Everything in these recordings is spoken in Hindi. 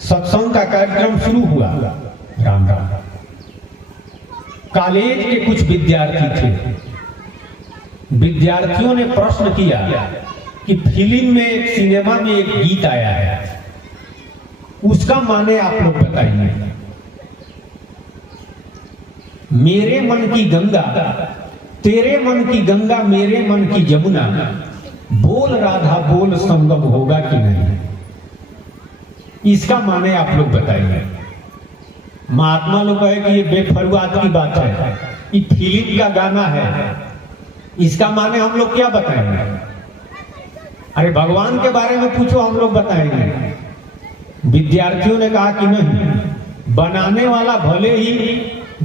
सत्संग का कार्यक्रम शुरू हुआ। राम राम। कॉलेज के कुछ विद्यार्थी थे। विद्यार्थियों ने प्रश्न किया कि फिल्म में, सिनेमा में एक गीत आया है, उसका माने आप लोग बताइए। मेरे मन की गंगा, तेरे मन की गंगा, मेरे मन की जमुना, बोल राधा बोल, संगम होगा कि नहीं, इसका माने आप लोग बताइए। महात्मा लोग कहे कि ये बेफरुआत की बात है, ये फिल्म का गाना है, इसका माने हम लोग क्या बताएंगे? अरे भगवान के बारे में पूछो, हम लोग बताएंगे। विद्यार्थियों ने कहा कि नहीं, बनाने वाला भले ही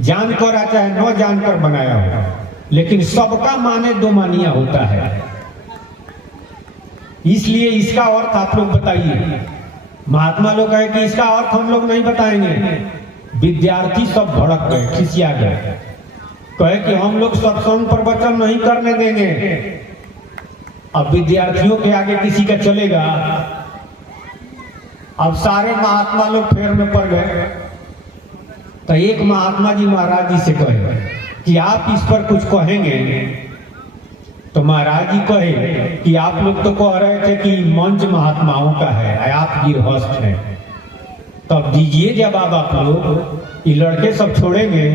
जानकर चाहे न जानकर बनाया हो, लेकिन सबका माने दो मानिया होता है, इसलिए इसका अर्थ आप लोग बताइए। महात्मा लोग कहे कि इसका अर्थ हम लोग नहीं बताएंगे। विद्यार्थी सब भड़क गए, खिसिया गए, कहे कि हम लोग सत्संग प्रवचन नहीं करने देंगे। अब विद्यार्थियों के आगे किसी का चलेगा? अब सारे महात्मा लोग फेर में पड़ गए। तो एक महात्मा जी महाराज जी से कहे कि आप इस पर कुछ कहेंगे? तो महाराज जी कहे कि आप लोग तो कह रहे थे कि मंच महात्माओं का है, आप गिरहस्थ हैं, तब दीजिए जवाब आप लोग। ये लड़के सब छोड़ेंगे?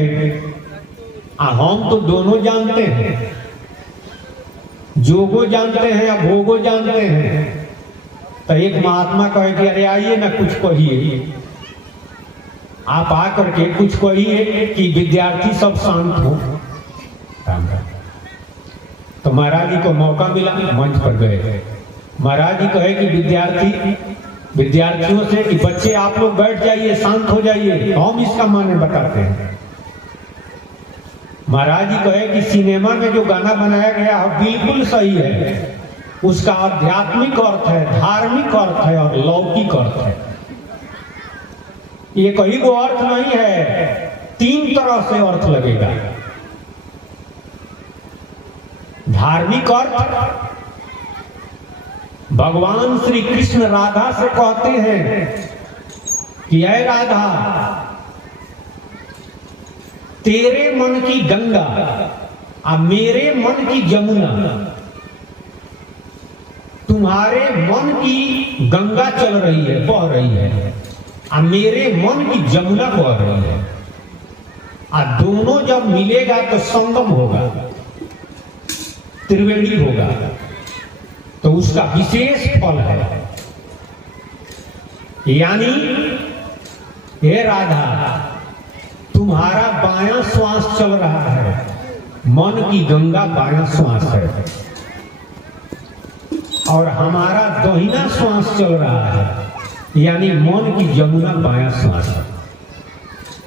हम तो दोनों जानते हैं, जोगो जानते हैं या भोगो जानते हैं। तो एक महात्मा कहे कि अरे आइए ना, कुछ कहिए, आप आकर के कुछ कहिए कि विद्यार्थी सब शांत हो। तो महाराज जी को मौका मिला, मंच पर गए। महाराज जी कहे कि विद्यार्थियों से कि बच्चे आप लोग बैठ जाइए, शांत हो जाइए, हम इसका माने बताते हैं। महाराज जी कहे कि सिनेमा में जो गाना बनाया गया है बिल्कुल सही है, उसका आध्यात्मिक अर्थ है, धार्मिक अर्थ है और लौकिक अर्थ है। ये कहीं को अर्थ नहीं है, 3 तरह से अर्थ लगेगा। धार्मिक अर्थ, भगवान श्री कृष्ण राधा से कहते हैं कि ऐ राधा, तेरे मन की गंगा और मेरे मन की जमुना, तुम्हारे मन की गंगा चल रही है, बह रही है, और मेरे मन की जमुना बह रही है, और दोनों जब मिलेगा तो संगम होगा, त्रिवेणी होगा, तो उसका विशेष फल है। यानी हे राधा, तुम्हारा बायां श्वास चल रहा है, मन की गंगा बायां श्वास है, और हमारा दाहिना श्वास चल रहा है, यानी मन की जमुना बायां श्वास है।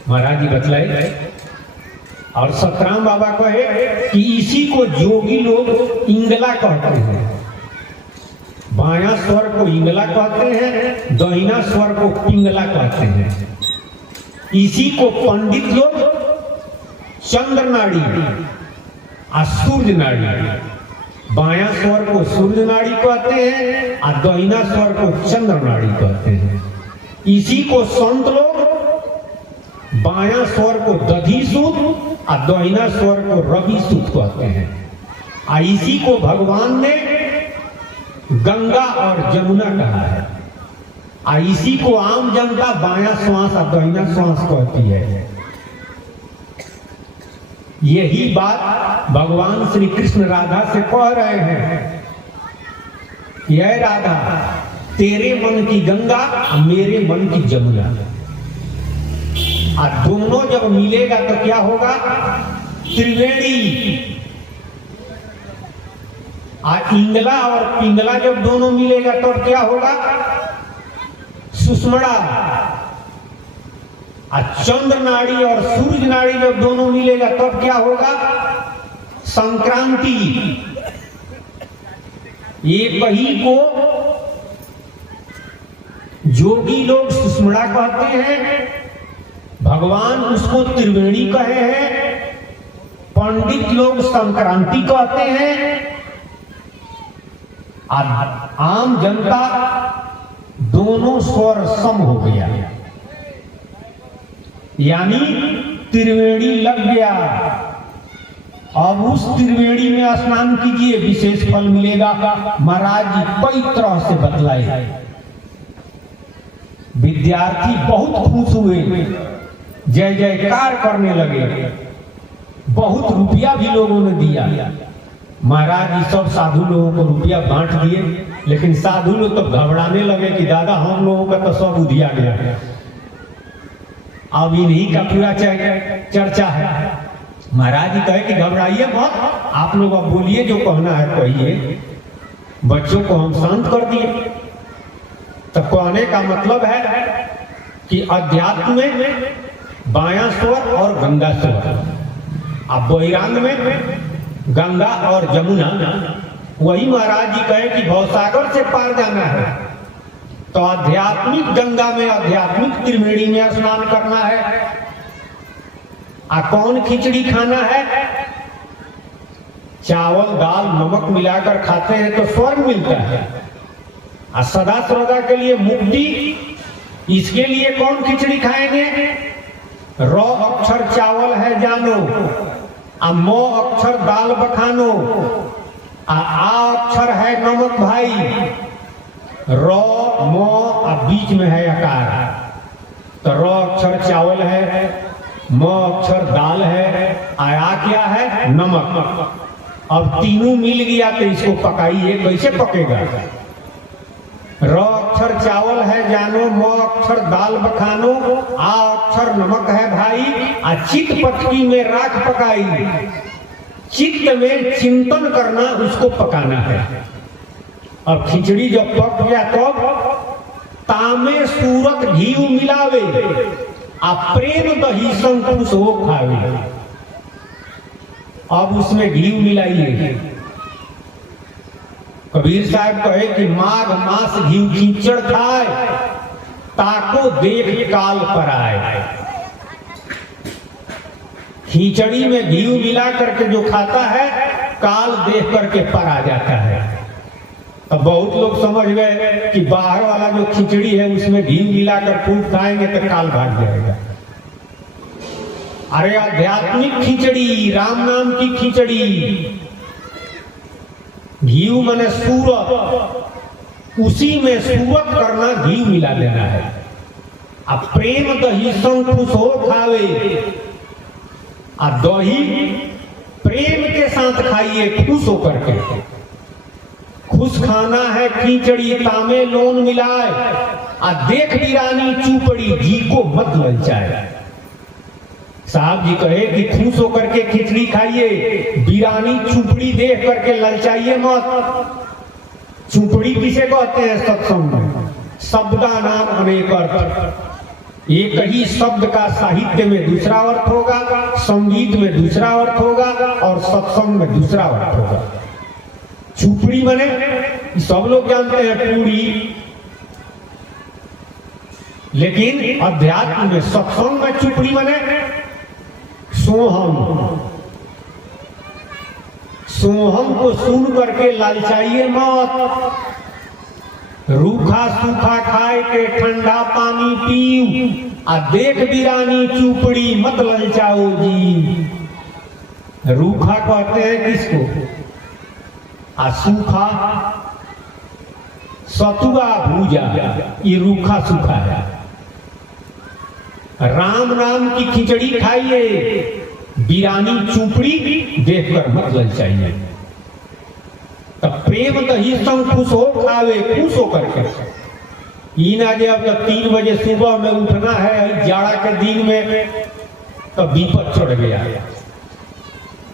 महाराज जी बतलाए। और सतराम बाबा कहे कि इसी को जोगी लोग इंगला कहते हैं। बायां स्वर को इंगला कहते हैं, दाहिना स्वर को पिंगला कहते हैं। इसी को पंडित लोग चंद्र नाड़ी और सूर्य नाड़ी, बायां स्वर को सूर्य नाड़ी कहते हैं और दाहिना स्वर को चंद्र नाड़ी कहते हैं। इसी को संत लोग बायां स्वर को दधी सूत और दाहिना स्वर को रवि सूत कहते हैं। और इसी को भगवान ने गंगा और जमुना कहा है। और इसी को आम जनता बायां श्वास और दाहिना श्वास कहती है। यही बात भगवान श्री कृष्ण राधा से कह रहे हैं, यह राधा, तेरे मन की गंगा और मेरे मन की जमुना, और दोनों जब मिलेगा तो क्या होगा? त्रिवेणी। और इंगला और पिंगला जब दोनों मिलेगा तो क्या होगा? सुषमड़ा। और चंद्र नाड़ी और सूर्य नाड़ी जब दोनों मिलेगा तब क्या होगा? संक्रांति। एक ही को जोगी लोग सुषमड़ा कहते हैं, भगवान उसको त्रिवेणी कहे हैं, पंडित लोग संक्रांति कहते हैं, आम जनता दोनों स्वर सम हो गया, यानी त्रिवेणी लग गया। अब उस त्रिवेणी में स्नान कीजिए, विशेष फल मिलेगा। महाराज जी कई तरह से बतलाए। विद्यार्थी बहुत खुश हुए, जय जयकार करने लगे। बहुत रुपया भी लोगों ने दिया। महाराज जी सब साधु लोगों को रुपया बांट दिए, लेकिन साधु लोग तो घबराने लगे कि दादा हम लोगों का तो सब उधिया गया। अब इन्हीं का पूरा चर्चा है। महाराज जी कहे कि घबराइए मत, आप लोग अब बोलिए, जो कहना है कहिए। बच्चों को हम शांत कर दिए। तो कहने का मतलब है कि अध्यात्म में बायां स्वर और गंगा स्वर, अब बहिरंग में गंगा और जमुना। वही महाराज जी कहे कि भवसागर से पार जाना है तो आध्यात्मिक गंगा में, आध्यात्मिक त्रिवेणी में स्नान करना है। कौन खिचड़ी खाना है? चावल दाल नमक मिलाकर खाते हैं तो स्वर्ग मिलता है। सदा सर्वदा के लिए मुक्ति, इसके लिए कौन खिचड़ी खाएंगे? र अक्षर चावल है जानो, म अक्षर दाल बखानो, आ अक्षर है नमक भाई, र म बीच में है आकार। तो र अक्षर चावल है, म अक्षर दाल है, आया क्या है? नमक। अब तीनों मिल गया तो इसको पकाइए, कैसे पकेगा? र अक्षर चावल है जानो, म अक्षर दाल बखानो, आ अक्षर नमक है भाई, आ चित पटकी में राख पकाई। चित्त में चिंतन करना, उसको पकाना है। अब खिचड़ी जब पक गया तब तामे सूरत घी मिलावे, आ प्रेम दही संकुश हो खावे। अब उसमें घी मिलाइए। कबीर साहब कहे कि माघ मास घी खींचड़ खाए, ताको देख काल पर आए। खिचड़ी में घी मिला करके जो खाता है, काल देख करके पर आ जाता है। अब बहुत लोग समझ गए कि बाहर वाला जो खिचड़ी है उसमें घी मिलाकर खूब खाएंगे तो काल भाग जाएगा। अरे आध्यात्मिक खिचड़ी, राम नाम की खिचड़ी, घी मने सूरत, उसी में सूरत करना, घी मिला देना है। अब प्रेम दही संकुश हो खावे, आ दही प्रेम के साथ खाइए, खुश होकर के। खुश खाना है खिचड़ी, तामे लोन मिलाए, आ देख बिरानी चूपड़ी, घी को मत ललचाए। साहब जी कहे कि खुश होकर के खिचड़ी खाइए, बिरानी चुपड़ी देख करके ललचाइए मत। चुपड़ी किसे कहते हैं? सत्संग में शब्दा नाम अनेक अर्थ। एक ही शब्द का साहित्य में दूसरा अर्थ होगा, संगीत में दूसरा अर्थ होगा, और सत्संग में दूसरा अर्थ होगा। चुपड़ी बने सब लोग जानते हैं, पूरी, लेकिन अध्यात्म में सत्संग में चुपड़ी बने सोहम। सोहम को सुन करके लालचाइए मत। रूखा सूखा खाए के ठंडा पानी पीऊ, आ देख बिरानी चुपड़ी मत ललचाओ जी। रूखा कहते हैं किसको? आ सूखा सतुआ भूजा, ये रूखा सूखा है। राम नाम की खिचड़ी खाइए, बिरानी चुपड़ी देखकर मत ललचाइए। तब प्रेम दही संग खुश हो खावे, खुश होकर के। ना जे अब 3 बजे सुबह में उठना है जाड़ा के दिन में, तो विपद चढ़ गया,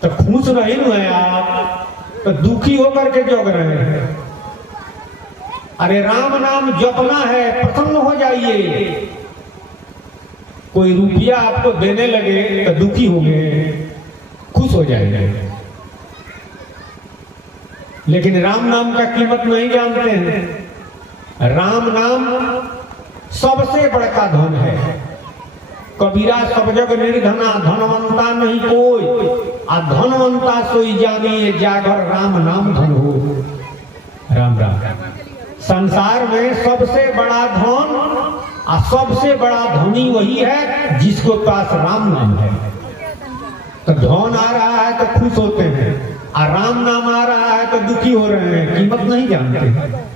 तो खुश नहीं है आप, तो दुखी होकर के जग रहे हैं। अरे राम नाम जपना है, प्रसन्न हो जाइए। कोई रुपया आपको देने लगे तो दुखी होंगे, खुश हो जाएंगे। लेकिन राम नाम का कीमत नहीं जानते हैं। राम नाम सबसे बड़का धन है। कबीरा सब जग निर्धना, धनवंता नहीं कोई, आ धनवंता सोई जानिए, जागर राम नाम धन हो। राम राम। संसार में सबसे बड़ा धन और सबसे बड़ा धनी वही है जिसको पास राम नाम है। तो धन आ रहा है तो खुश होते हैं और राम नाम आ रहा है तो दुखी हो रहे हैं, कीमत नहीं जानते।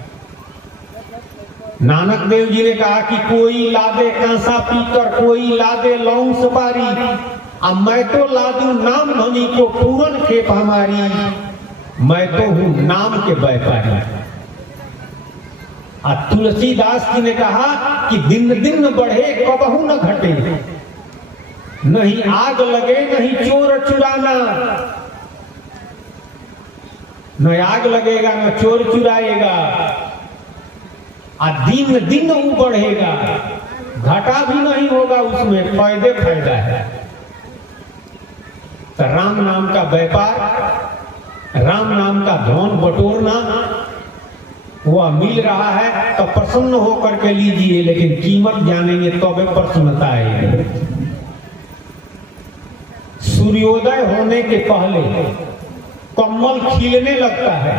नानक देव जी ने कहा कि कोई लादे कांसा पीकर, कोई लादे लौंग सुपारी, अब मैं तो लादू नाम धनी को पूरन खेप हमारी, मैं तो हूं नाम के व्यापारी। और तुलसीदास जी ने कहा कि दिन दिन बढ़े कबहू न घटे, नहीं आग लगे नहीं चोर चुराना, न आग लगेगा न चोर चुराएगा, और दिन दिन वो बढ़ेगा, घाटा भी नहीं होगा, उसमें फायदे फायदा है। तो राम नाम का व्यापार, राम नाम का धन बटोरना वह मिल रहा है तो प्रसन्न होकर के लीजिए, लेकिन कीमत जानेंगे तो प्रसन्नता आएगी। सूर्योदय होने के पहले कमल खिलने लगता है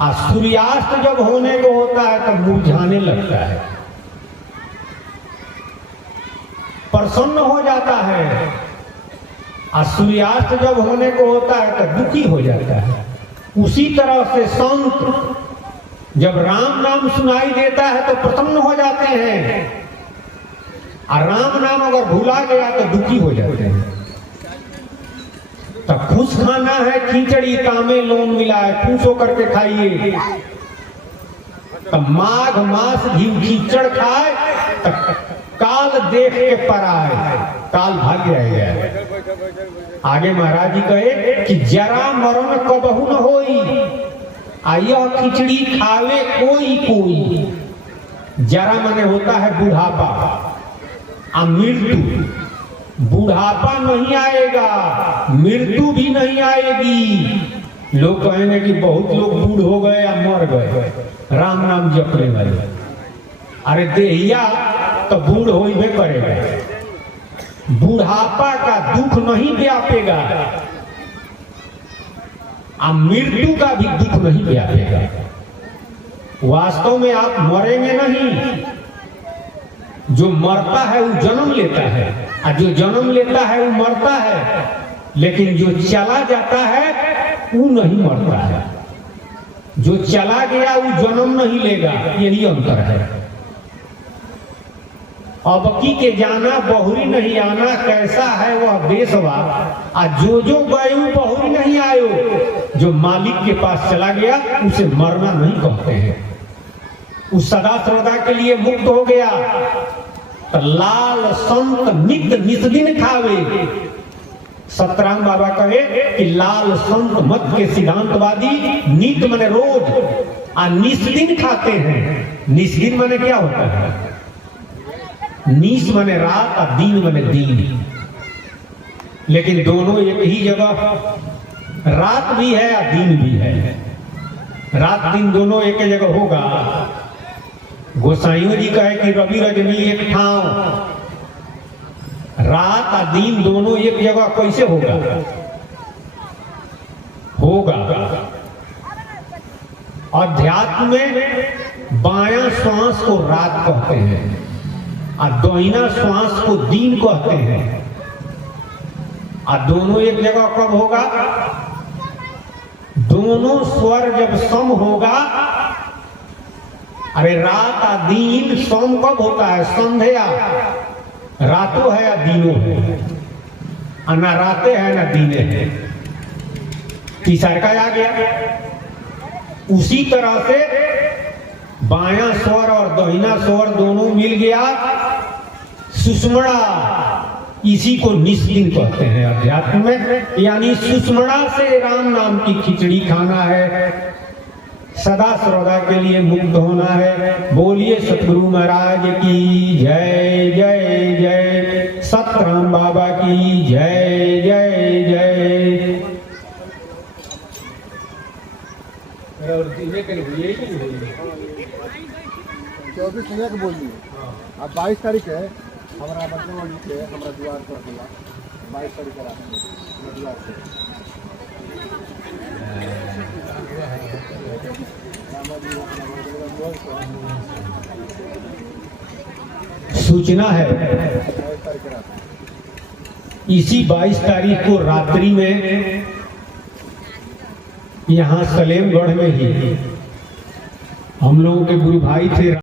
और सूर्यास्त जब होने को होता है तो मुरझाने लगता है, प्रसन्न हो जाता है, और सूर्यास्त जब होने को होता है तो दुखी हो जाता है। उसी तरह से संत जब राम नाम सुनाई देता है तो प्रसन्न हो जाते हैं, और राम नाम अगर भुला गया तो दुखी हो जाते हैं। तो खुश खाना है खिचड़ी तामे लोन मिला है, खुश होकर के खाइए। तो माघ मास घी खिचड़ खाए तो काल देख के पराए, काल भाग जाएगा। आगे महाराज जी कहे कि जरा मरण कबहू न होई, यह खिचड़ी खावे कोई कोई। जरा माने होता है बुढ़ापा, मृत्यु। बुढ़ापा नहीं आएगा, मृत्यु भी नहीं आएगी। लोग कहेंगे कि बहुत लोग बूढ़ हो गए या मर गए राम नाम जपने वाले। अरे देहिया तो बूढ़ हो ही करेगा, बुढ़ापा का दुख नहीं व्यापेगा, मृत्यु का भी दुख नहीं व्यापेगा। वास्तव में आप मरेंगे नहीं, जो मरता है वो जन्म लेता है, और जो जन्म लेता है वो मरता है, लेकिन जो चला जाता है वो नहीं मरता है। जो चला गया वो जन्म नहीं लेगा, यही अंतर है। अबकी के जाना बहुरी नहीं आना, कैसा है वह देशवा, और जो गए बहुरी नहीं आयो। जो मालिक के पास चला गया उसे मरना नहीं कहते हैं, उस सदा सर्वदा के लिए मुक्त हो गया। तो लाल संत नित्य निस्दिन खावे। सतराम बाबा कहे कि लाल संत मत के सिद्धांतवादी नित्य माने रोज और निस्दिन खाते हैं। निस्दिन माने क्या होता है? निस माने रात और दिन माने दिन, लेकिन दोनों एक ही जगह, रात भी है और दिन भी है। रात दिन दोनों एक जगह होगा। गोसाइयों जी कहे कि रवि रजनी एक ठाव, रात और दिन दोनों एक जगह कैसे होगा? होगा। अध्यात्म में बायां श्वास को रात कहते हैं और दाहिना श्वास को दिन कहते हैं, और दोनों एक जगह कब होगा? दोनों स्वर जब सम होगा। अरे रात और दिन सम कब होता है? संध्या। रातों है या दिनों है, ना रातें है ना दिने है। तीसर का आ गया। उसी तरह से बायां स्वर और दाहिना स्वर दोनों मिल गया, सुषमणा। इसी को निस्दिन कहते हैं अध्यात्म में, यानी सुषमणा से राम नाम की खिचड़ी खाना है, सदा सर्वदा के लिए मुक्त होना है। बोलिए सतगुरु महाराज की जय जय जय, सतराम बाबा की जय जय जय। और 24 तारीख बोल दिए, अब 22 तारीख है हमारा बच्चों के हमारा द्वार पर हुआ, 22 तारीख द्वार सूचना है 22 तारीख के रात इसी 22 तारीख को रात्रि में यहाँ सलेमगढ़ में ही हम लोगों के गुरु भाई थे